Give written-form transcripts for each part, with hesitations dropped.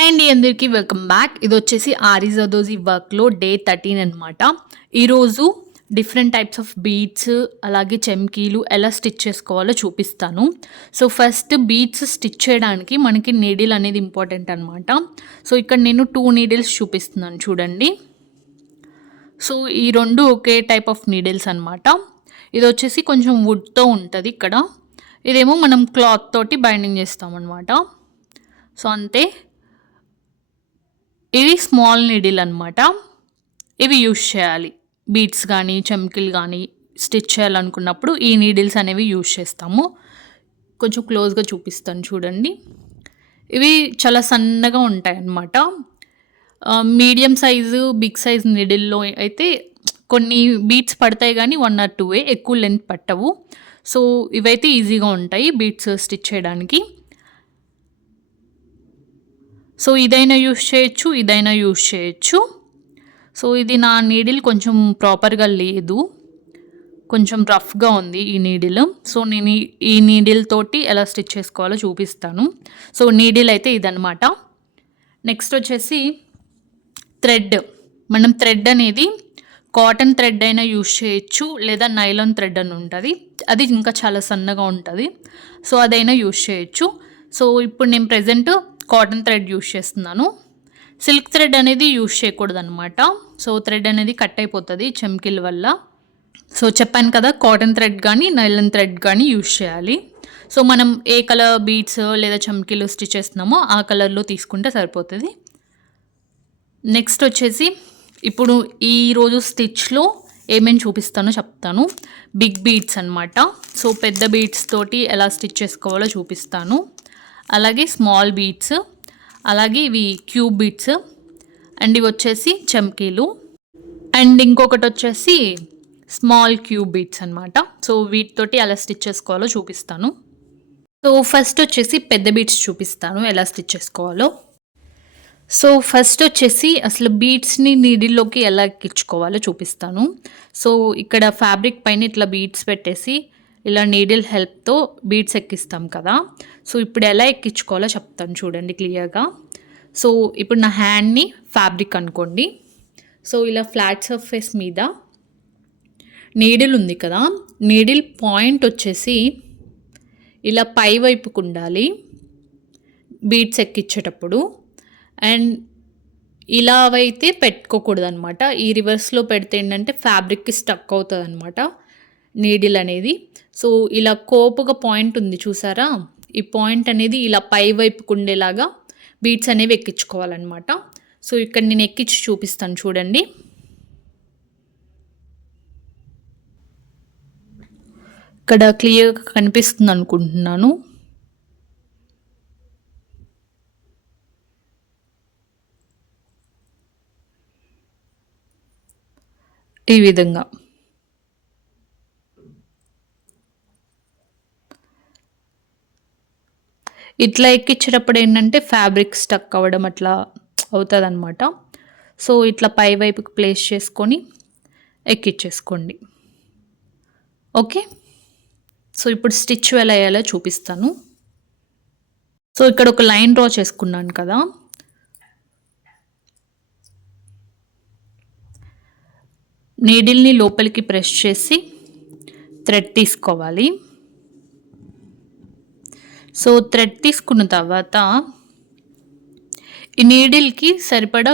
Hi అండి అందరికీ welcome back. ఇది వచ్చేసి ఆరి జర్దోజీ వర్క్లో డే 13 అనమాట. ఈరోజు డిఫరెంట్ టైప్స్ ఆఫ్ బీడ్స్ అలాగే చెమ్కీలు ఎలా స్టిచ్ చేసుకోవాలో చూపిస్తాను. సో ఫస్ట్ బీడ్స్ స్టిచ్ చేయడానికి మనకి నీడిల్ అనేది ఇంపార్టెంట్ అనమాట. సో ఇక్కడ నేను 2 నీడిల్స్ చూపిస్తున్నాను చూడండి. సో ఈ రెండు ఒకే టైప్ ఆఫ్ నీడిల్స్ అనమాట. ఇది వచ్చేసి కొంచెం వుడ్తో ఉంటుంది ఇక్కడ. ఇదేమో మనం క్లాత్ తోటి బైండింగ్ చేస్తాం అనమాట. సో అంతే. ఇది స్మాల్ నీడిల్ అనమాట. ఇవి యూజ్ చేయాలి బీడ్స్ కానీ చెమ్కీలు కానీ స్టిచ్ చేయాలనుకున్నప్పుడు ఈ నీడిల్స్ అనేవి యూజ్ చేస్తాము. కొంచెం క్లోజ్గా చూపిస్తాను చూడండి. ఇవి చాలా సన్నగా ఉంటాయి అన్నమాట. మీడియం సైజు బిగ్ సైజ్ నీడిల్లో అయితే కొన్ని బీడ్స్ పడతాయి కానీ 1 or 2 ఎక్కువ లెంత్ పట్టవు. సో ఇవైతే ఈజీగా ఉంటాయి బీడ్స్ స్టిచ్ చేయడానికి. సో ఇదైనా యూస్ చేయొచ్చు, ఇదైనా యూస్ చేయొచ్చు. సో ఇది నా నీడిల్ కొంచెం ప్రాపర్గా లేదు, కొంచెం రఫ్గా ఉంది ఈ నీడిల్. సో నేను ఈ నీడిల్ తోటి ఎలా స్టిచ్ చేసుకోవాలో చూపిస్తాను. సో నీడిల్ అయితే ఇదనమాట. నెక్స్ట్ వచ్చేసి థ్రెడ్. మనం థ్రెడ్ అనేది కాటన్ థ్రెడ్ అయినా యూస్ చేయొచ్చు, లేదా నైలాన్ థ్రెడ్ అని ఉంటుంది, అది ఇంకా చాలా సన్నగా ఉంటుంది. సో అదైనా యూస్ చేయొచ్చు. సో ఇప్పుడు నేను ప్రెజెంట్ కాటన్ థ్రెడ్ యూస్ చేస్తున్నాను. సిల్క్ థ్రెడ్ అనేది యూస్ చేయకూడదు అనమాట. సో థ్రెడ్ అనేది కట్ అయిపోతుంది చెమ్కీల వల్ల. సో చెప్పాను కదా, కాటన్ థ్రెడ్ కానీ నైలాన్ థ్రెడ్ కానీ యూస్ చేయాలి. సో మనం ఏ కలర్ బీడ్స్ లేదా చెమ్కీలు స్టిచ్ చేస్తున్నామో ఆ కలర్లో తీసుకుంటే సరిపోతుంది. నెక్స్ట్ వచ్చేసి ఇప్పుడు ఈరోజు స్టిచ్లో ఏమేమి చూపిస్తానో చెప్తాను. బిగ్ బీడ్స్ అనమాట. సో పెద్ద బీడ్స్ తోటి ఎలా స్టిచ్ చేసుకోవాలో చూపిస్తాను. అలాగే స్మాల్ బీడ్స్, అలాగే ఇవి క్యూబ్ బీడ్స్, అండ్ ఇవి వచ్చేసి చెమ్కీలు, అండ్ ఇంకొకటి వచ్చేసి స్మాల్ క్యూబ్ బీడ్స్ అనమాట. సో వీటితోటి ఎలా స్టిచ్ చేసుకోవాలో చూపిస్తాను. సో ఫస్ట్ వచ్చేసి పెద్ద బీడ్స్ చూపిస్తాను ఎలా స్టిచ్ చేసుకోవాలో. సో ఫస్ట్ వచ్చేసి అసలు బీడ్స్ని నీడిల్లోకి ఎలా ఎక్కించుకోవాలో చూపిస్తాను. సో ఇక్కడ ఫ్యాబ్రిక్ పైన ఇట్లా బీడ్స్ పెట్టేసి ఇలా నీడిల్ హెల్ప్తో బీడ్స్ ఎక్కిస్తాం కదా. సో ఇప్పుడు ఎలా ఎక్కించుకోవాలో చెప్తాను చూడండి క్లియర్గా. సో ఇప్పుడు నా హ్యాండ్ని ఫ్యాబ్రిక్ అనుకోండి. సో ఇలా ఫ్లాట్ సర్ఫేస్ మీద నీడిల్ ఉంది కదా, నీడిల్ పాయింట్ వచ్చేసి ఇలా పై వైపుకు ఉండాలి బీడ్స్ ఎక్కించేటప్పుడు. అండ్ ఇలా అయితే పెట్టుకోకూడదు అనమాట. ఈ రివర్స్లో పెడితే ఏంటంటే ఫ్యాబ్రిక్కి స్టక్ అవుతుంది అనమాట నీడిల్ అనేది. సో ఇలా కోపుగా పాయింట్ ఉంది చూసారా, ఈ పాయింట్ అనేది ఇలా పై వైపుకు ఉండేలాగా బీడ్స్ అనేవి ఎక్కించుకోవాలన్నమాట. సో ఇక్కడ నేను ఎక్కించి చూపిస్తాను చూడండి. ఇక్కడ క్లియర్గా కనిపిస్తుంది అనుకుంటున్నాను. ఈ విధంగా ఇట్లా ఎక్కించేటప్పుడు ఏంటంటే ఫ్యాబ్రిక్ స్టక్ అవ్వడం అట్లా అవుతుంది అనమాట. సో ఇట్లా పై వైపుకి ప్లేస్ చేసుకొని ఎక్కించేసుకోండి. ఓకే. సో ఇప్పుడు స్టిచ్ ఎలా అయ్యాలో చూపిస్తాను. సో ఇక్కడ ఒక లైన్ డ్రా చేసుకున్నాను కదా, నీడిల్ని లోపలికి ప్రెస్ చేసి థ్రెడ్ తీసుకోవాలి. సో థ్రెడ్ తీసుకున్న తర్వాత ఈ నీడిల్కి సరిపడా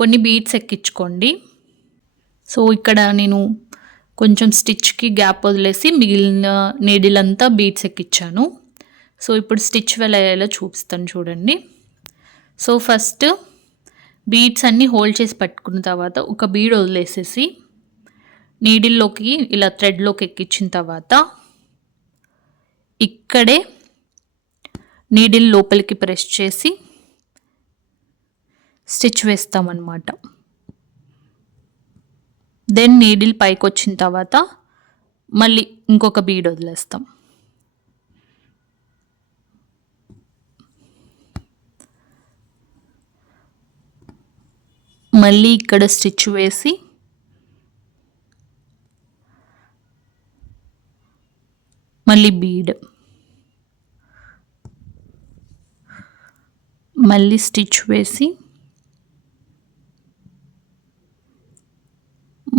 కొన్ని బీడ్స్ ఎక్కించుకోండి. సో ఇక్కడ నేను కొంచెం స్టిచ్కి గ్యాప్ వదిలేసి మిగిలిన నీడిల్ అంతా బీడ్స్ ఎక్కించాను. సో ఇప్పుడు స్టిచ్ వేయాలో చూపిస్తాను చూడండి. సో ఫస్ట్ బీడ్స్ అన్నీ హోల్డ్ చేసి పట్టుకున్న తర్వాత ఒక బీడ్ వదిలేసేసి నీడిల్లోకి ఇలా థ్రెడ్లోకి ఎక్కించిన తర్వాత ఇక్కడే నీడిల్ లోపలికి ప్రెస్ చేసి స్టిచ్ వేస్తామన్నమాట. దెన్ నీడిల్ పైకి వచ్చిన తర్వాత మళ్ళీ ఇంకొక బీడ్ వదిలేస్తాం. మళ్ళీ ఇక్కడ స్టిచ్ వేసి మళ్ళీ బీడ్, మళ్ళీ స్టిచ్ వేసి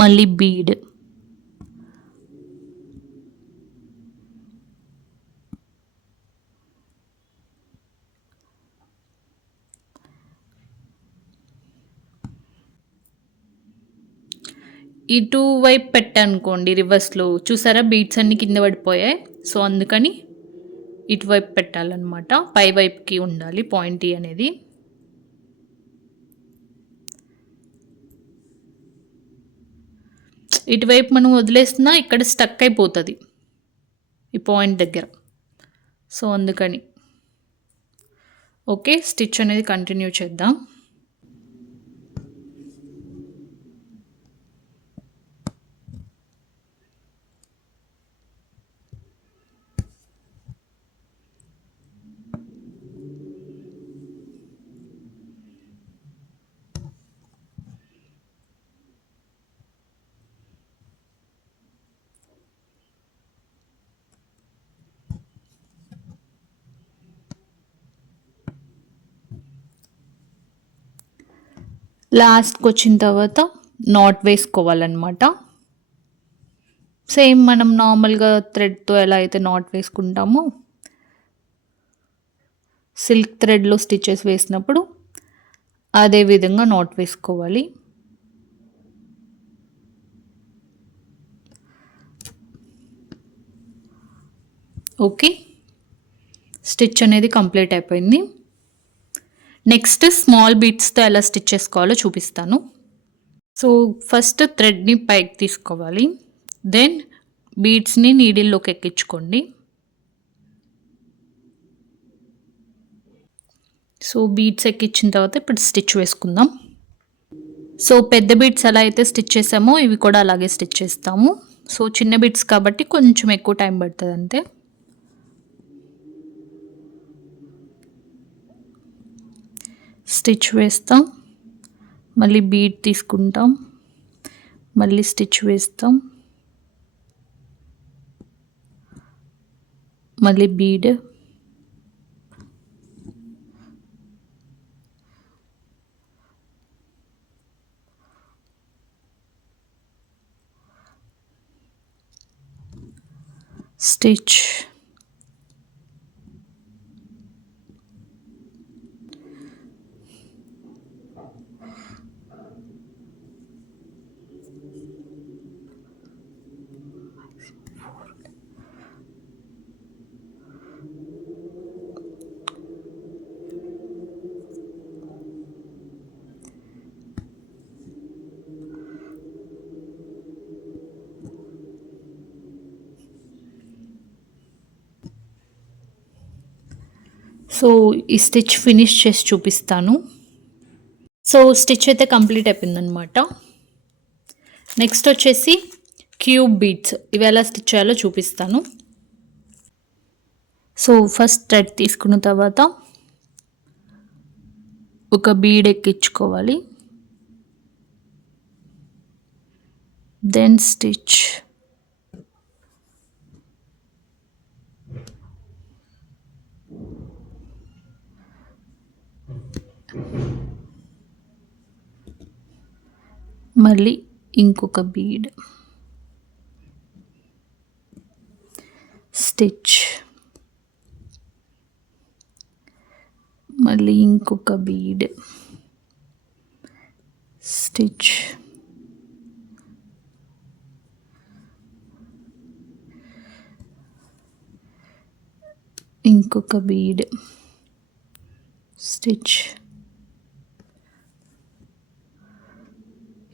మళ్ళీ బీడ్. ఇటువైపు పెట్టానుకోండి రివర్స్లో, చూసారా బీడ్స్ అన్నీ కింద పడిపోయాయి. సో అందుకని ఇటువైపు పెట్టాలన్నమాట, పై వైపుకి ఉండాలి పాయింటీ అనేది. ఇటువైపు మనం వదిలేస్తున్నా ఇక్కడ స్టక్ అయిపోతుంది ఈ పాయింట్ దగ్గర. సో అందుకని ఓకే, స్టిచ్ అనేది కంటిన్యూ చేద్దాం. లాస్ట్కి వచ్చిన తర్వాత నాట్ వేసుకోవాలన్నమాట. సేమ్ మనం నార్మల్గా థ్రెడ్తో ఎలా అయితే నాట్ వేసుకుంటామో, సిల్క్ థ్రెడ్లో స్టిచెస్ వేసినప్పుడు అదే విధంగా నాట్ వేసుకోవాలి. ఓకే, స్టిచ్ అనేది కంప్లీట్ అయిపోయింది. నెక్స్ట్ స్మాల్ బీడ్స్తో ఎలా స్టిచ్ చేసుకోవాలో చూపిస్తాను. సో ఫస్ట్ థ్రెడ్ని పైకి తీసుకోవాలి, దెన్ బీడ్స్ని నీడిల్లోకి ఎక్కించుకోండి. సో బీడ్స్ ఎక్కించిన తర్వాత ఇప్పుడు స్టిచ్ వేసుకుందాం. సో పెద్ద బీడ్స్ ఎలా అయితే స్టిచ్ చేసామో ఇవి కూడా అలాగే స్టిచ్ చేస్తాము. సో చిన్న బీడ్స్ కాబట్టి కొంచెం ఎక్కువ టైం పడుతుంది అంతే. స్టిచ్ వేస్తాం, మళ్ళీ బీడ్ తీసుకుంటాం, మళ్ళీ స్టిచ్ వేస్తాం, మళ్ళీ బీడ్, స్టిచ్, సో ఈ స్టిచ్ ఫినిష్ చేసి చూపిస్తాను. సో స్టిచ్ అయితే కంప్లీట్ అయిపోయిందనమాట. నెక్స్ట్ వచ్చేసి క్యూబ్ బీడ్స్, ఇవి ఎలా స్టిచ్ చేయాలో చూపిస్తాను. సో ఫస్ట్ థ్రెడ్ తీసుకున్న తర్వాత ఒక బీడ్ ఎక్కించుకోవాలి, దెన్ స్టిచ్, మళ్ళీ ఇంకొక బీడ్, స్టిచ్, మళ్ళీ ఇంకొక బీడ్, స్టిచ్, ఇంకొక బీడ్, స్టిచ్,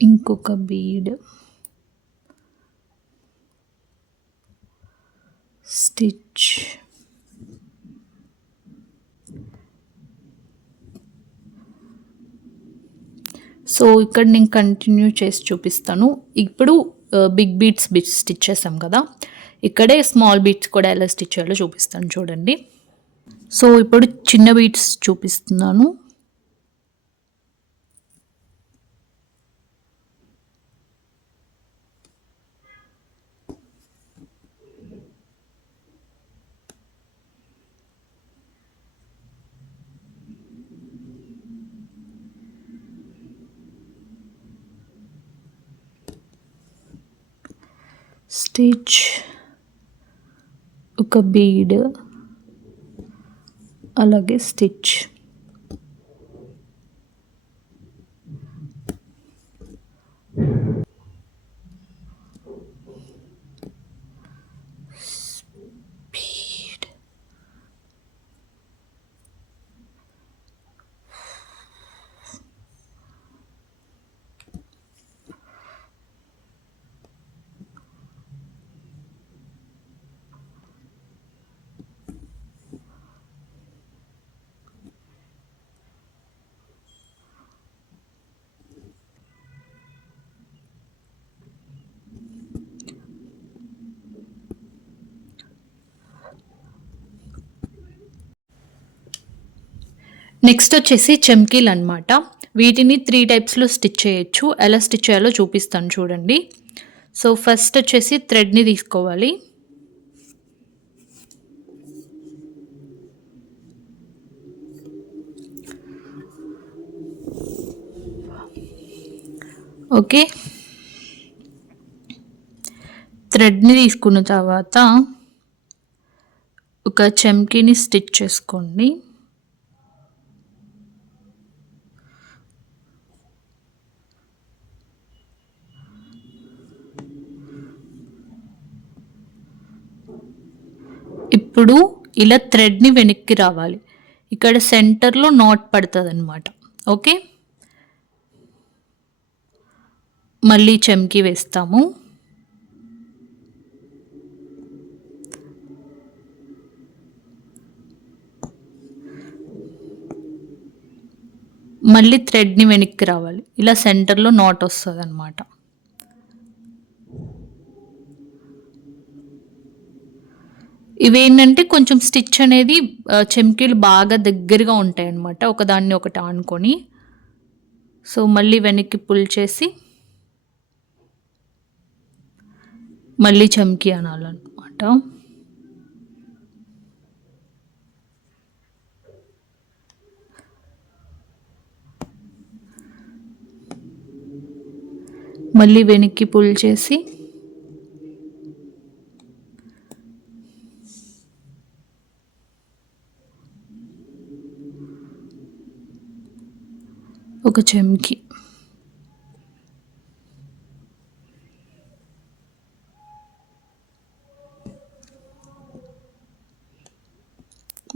ఇంకొక బీడ్, స్టిచ్, సో ఇక్కడ నేను కంటిన్యూ చేసి చూపిస్తాను. ఇప్పుడు బిగ్ బీడ్స్ స్టిచ్ చేసాం కదా, ఇక్కడే స్మాల్ బీడ్స్ కూడా ఎలా స్టిచ్ చేయాలో చూపిస్తాను చూడండి. సో ఇప్పుడు చిన్న బీడ్స్ చూపిస్తున్నాను. స్టిచ్, ఒక బీడ్, అలాగే స్టిచ్. నెక్స్ట్ వచ్చేసి చమ్కీలు అనమాట. వీటిని 3 టైప్స్‌లో స్టిచ్ చేయొచ్చు. ఎలా స్టిచ్ చేయాలో చూపిస్తాను చూడండి. సో, ఫస్ట్ వచ్చేసి థ్రెడ్‌ని తీసుకోవాలి. ఓకే. థ్రెడ్‌ని తీసుకున్న తర్వాత ఒక చమ్కీని స్టిచ్ చేసుకోండి. ఇప్పుడు ఇలా థ్రెడ్‌ని వెనక్కి రావాలి. ఇక్కడ సెంటర్‌లో నాట్ పడతదనమాట. ఓకే. మళ్ళీ చమ్కీ వేస్తాము. మళ్ళీ థ్రెడ్‌ని వెనక్కి రావాలి. ఇలా సెంటర్‌లో నాట్ వస్తదనమాట. ఇవేంటంటే కొంచెం స్టిచ్ అనేది చమ్కీలు బాగా దగ్గరగా ఉంటాయన్నమాట. ఒకదాన్ని ఒకటి ఆనుకొని. సో, మళ్ళీ వెనక్కి పుల్ చేసి మళ్ళీ చమ్కీ అనాలన్నమాట. మళ్ళీ వెనక్కి పుల్ చేసి ఒక చమ్కీ.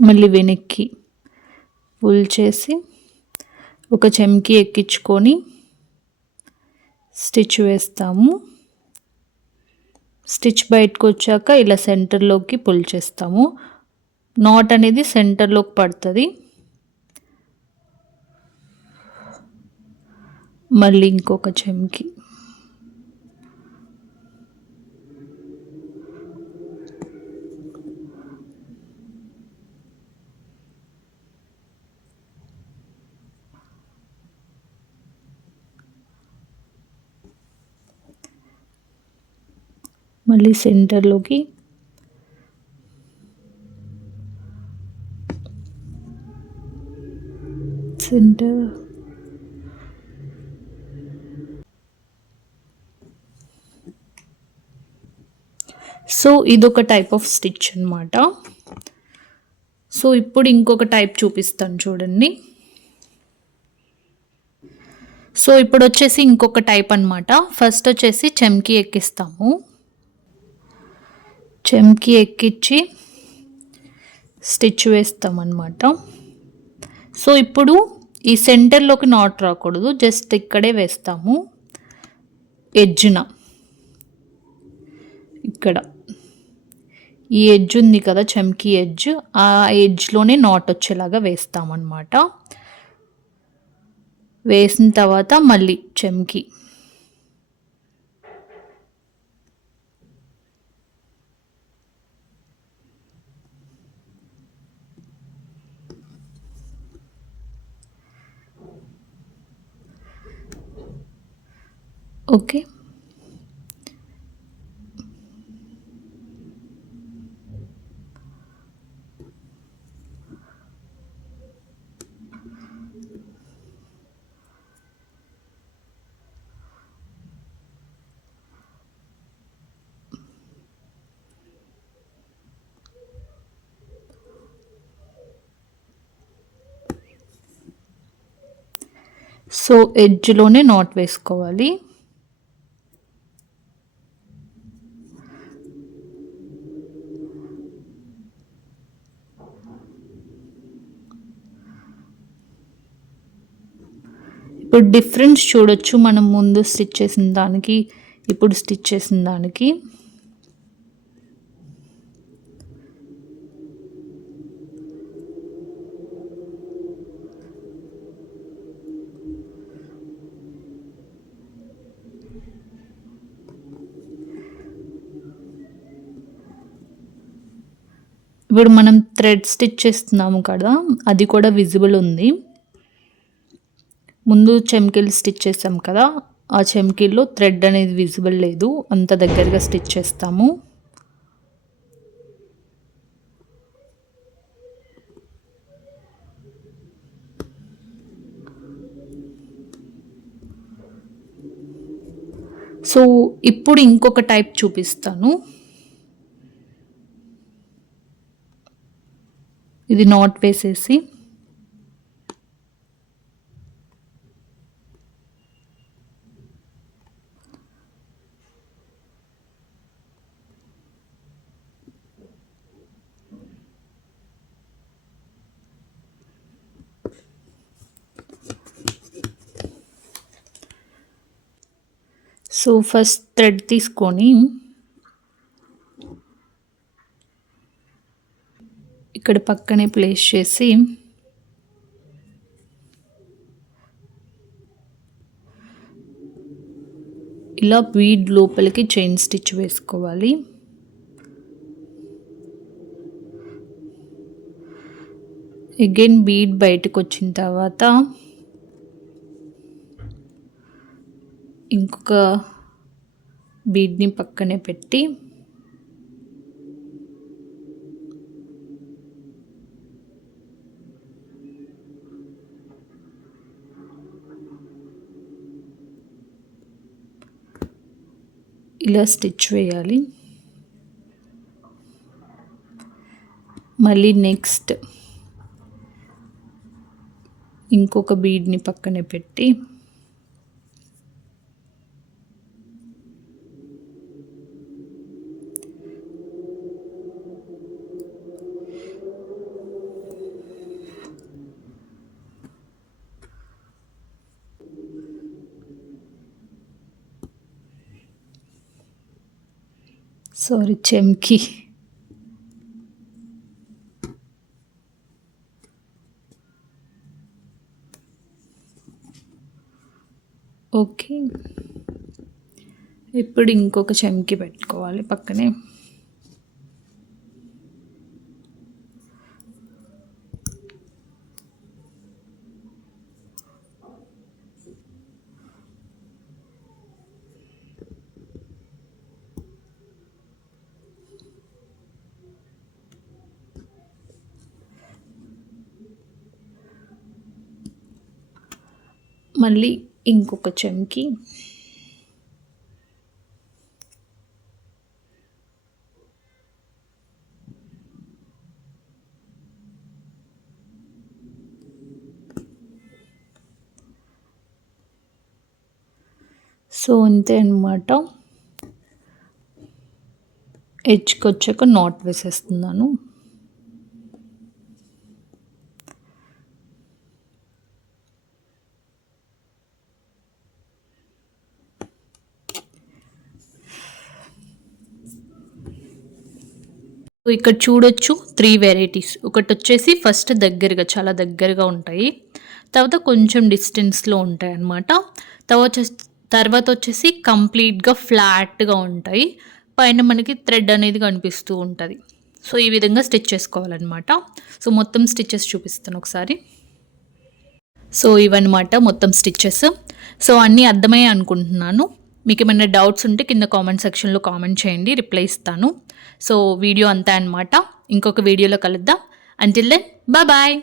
మళ్ళీ వెనక్కి పుల్ చేసి ఒక చమ్కీ ఎక్కించుకొని స్టిచ్ వేస్తాము. స్టిచ్ బయటకు వచ్చాక ఇలా సెంటర్లోకి పుల్ చేస్తాము. నాట్ అనేది సెంటర్లోకి పడుతుంది. మళ్ళీ ఇంకొక చమ్కీ. మళ్ళీ సెంటర్లోకి సెంటర్. సో, ఇదొక టైప్ ఆఫ్ స్టిచ్ అనమాట. సో, ఇప్పుడు ఇంకొక టైప్ చూపిస్తాను చూడండి. సో, ఇప్పుడు వచ్చేసి ఇంకొక టైప్ అనమాట. ఫస్ట్ వచ్చేసి చమ్కీ ఎక్కిస్తాము. చమ్కీ ఎక్కించి స్టిచ్ వేస్తామన్నమాట. సో, ఇప్పుడు ఈ సెంటర్లోకి నాట్ రాకూడదు. జస్ట్ ఇక్కడే వేస్తాము. ఎడ్జ్‌న ఇక్కడ ఈ ఎడ్జ్ ఉంది కదా, చమ్కీ ఎడ్జ్, ఆ ఎడ్జ్‌లోనే నాట్ వచ్చేలాగా వేస్తామన్నమాట. వేసిన తర్వాత మళ్ళీ చమ్కీ. ఓకే. సో ఎడ్జ్లోనే నాట్ వేసుకోవాలి. ఇప్పుడు డిఫరెన్స్ చూడొచ్చు మనం ముందు స్టిచ్ చేసిన దానికి ఇప్పుడు స్టిచ్ చేసిన దానికి. ఇప్పుడు మనం థ్రెడ్ స్టిచ్ చేస్తున్నాము కదా, అది కూడా విజిబుల్ ఉంది. ముందు చెమ్కీలు స్టిచ్ చేసాం కదా, ఆ చెమ్కీల్లో థ్రెడ్ అనేది విజిబుల్ లేదు, అంత దగ్గరగా స్టిచ్ చేస్తాము. సో ఇప్పుడు ఇంకొక టైప్ చూపిస్తాను. ఇది నాట్ వేసేసి సో ఫస్ట్ థ్రెడ్ తీసుకొని ఇక్కడ పక్కనే ప్లేస్ చేసి ఇలా బీడ్ లోపలికి చైన్ స్టిచ్ వేసుకోవాలి. అగైన్ బీడ్ బయటకు వచ్చిన తర్వాత ఇంకొక బీడ్ని పక్కనే పెట్టి ఇలా స్టిచ్ వేయాలి. మళ్ళీ నెక్స్ట్ ఇంకొక బీడ్ని పక్కనే పెట్టి చెమ్కి ఓకే. ఇప్పుడు ఇంకొక చెమ్కి పెట్టుకోవాలి పక్కనే. మళ్ళీ ఇంకొక చెమ్కి సో అంతే అన్నమాట. ఎడ్జ్కి వచ్చాక నాట్ వేసేస్తున్నాను. ఇక్కడ చూడొచ్చు 3 వెరైటీస్. ఒకటి వచ్చేసి ఫస్ట్ దగ్గరగా చాలా దగ్గరగా ఉంటాయి, తర్వాత కొంచెం డిస్టెన్స్లో ఉంటాయి అన్నమాట. తర్వాత వచ్చేసి కంప్లీట్గా ఫ్లాట్గా ఉంటాయి, పైన మనకి థ్రెడ్ అనేది కనిపిస్తూ ఉంటుంది. సో ఈ విధంగా స్టిచ్ చేసుకోవాలన్నమాట. సో మొత్తం స్టిచెస్ చూపిస్తాను ఒకసారి. సో ఇవన్నమాట మొత్తం స్టిచెస్. సో అన్నీ అర్థమయ్యాయి అనుకుంటున్నాను. మీకు ఏమైనా డౌట్స్ ఉంటే కింద కామెంట్ సెక్షన్లో కామెంట్ చేయండి, రిప్లై ఇస్తాను. సో వీడియో అంతా అన్నమాట. ఇంకొక వీడియోలో కలుద్దాం. Until then bye.